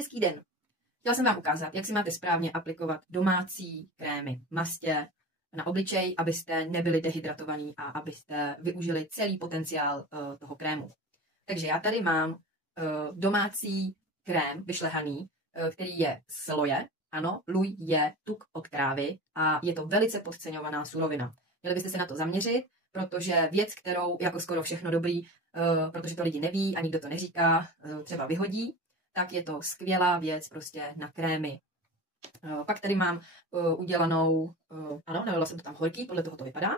Hezký den. Chtěla jsem vám ukázat, jak si máte správně aplikovat domácí krémy, mastě na obličej, abyste nebyli dehydratovaní a abyste využili celý potenciál toho krému. Takže já tady mám domácí krém vyšlehaný, který je z loje. Ano, luj je tuk od krávy a je to velice podceňovaná surovina. Měli byste se na to zaměřit, protože věc, kterou jako skoro všechno dobrý, protože to lidi neví a nikdo to neříká, třeba vyhodí, tak je to skvělá věc prostě na krémy. Pak tady mám udělanou, ano, nalila jsem to tam horký, podle toho to vypadá.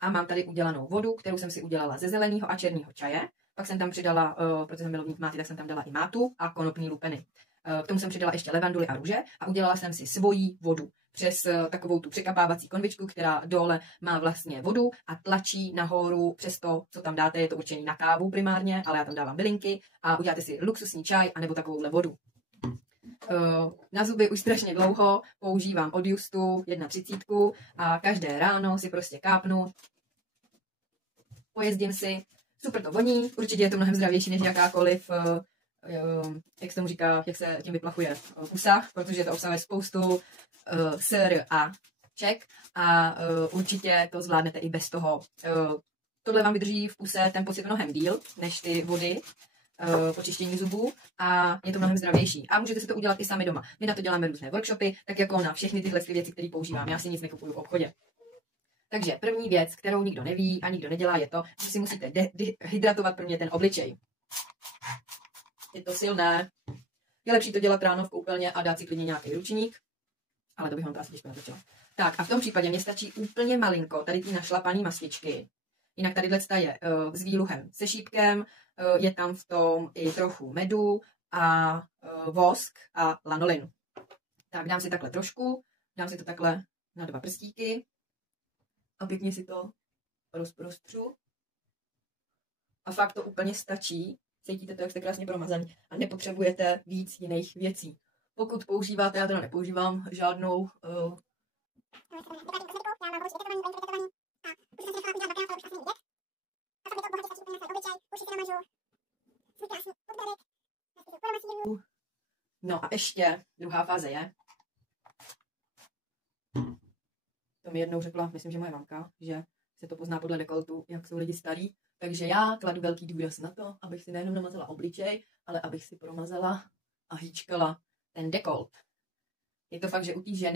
A mám tady udělanou vodu, kterou jsem si udělala ze zeleného a černého čaje. Pak jsem tam přidala, protože jsem milovník máty, tak jsem tam dala i mátu a konopní lupeny. K tomu jsem přidala ještě levanduly a růže a udělala jsem si svoji vodu přes takovou tu překapávací konvičku, která dole má vlastně vodu a tlačí nahoru přes to, co tam dáte, je to určený na kávu primárně, ale já tam dávám bylinky a uděláte si luxusní čaj anebo takovouhle vodu. Na zuby už strašně dlouho používám od Justu 1,30 a každé ráno si prostě kápnu, pojezdím si, super to voní, určitě je to mnohem zdravější než jakákoliv, jak se tomu říká, jak se tím vyplachuje pusa, protože to obsahuje spoustu syr a ček a určitě to zvládnete i bez toho. Tohle vám vydrží v puse ten pocit mnohem díl než ty vody po čištění zubů a je to mnohem zdravější. A můžete si to udělat i sami doma. My na to děláme různé workshopy, tak jako na všechny tyhle věci, které používám. Já si nic nekupuju v obchodě. Takže první věc, kterou nikdo neví a nikdo nedělá, je to, že si musíte hydratovat prvně ten obličej. Je to silné. Je lepší to dělat ráno v koupelně a dát si klidně nějaký ručník, ale to bych vám to asi těžko natočila. Tak a v tom případě mě stačí úplně malinko tady ty našlapaný mastičky. Jinak tadyhle je s výluhem se šípkem, je tam v tom i trochu medu a vosk a lanolin. Tak dám si takhle trošku, dám si to takhle na 2 prstíky a pěkně si to rozprostřu. A fakt to úplně stačí. Cítíte to, jak jste krásně promazaný a nepotřebujete víc jiných věcí. Pokud používáte, já teda nepoužívám žádnou no a ještě druhá fáze je, to mi jednou řekla, myslím, že moje mamka, že se to pozná podle dekoltu, jak jsou lidi starí, takže já kladu velký důraz na to, abych si nejenom namazala obličej, ale abych si promazala a hýčkala ten dekolt. Je to fakt, že u té ženy